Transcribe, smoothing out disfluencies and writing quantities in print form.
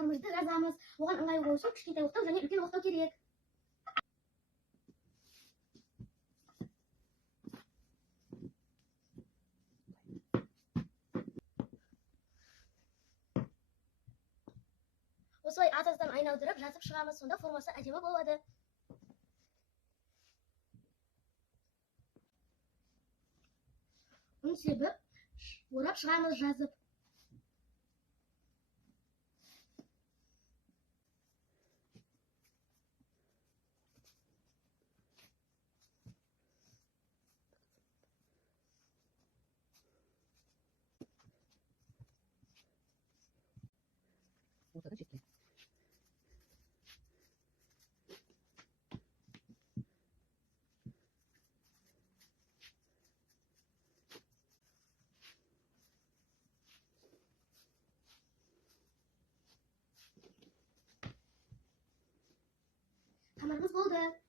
Qismimizni yozamiz. Oған ыңғайлы үшін кішкентай оқтау және үлкен оқтау керек. Осылай атаздан айналдырып жазып шығамыз, сонда формасы әдемі болады. Үн себіп, орап шығамыз жазып. Ортада жеткен. Тамырымыз болды.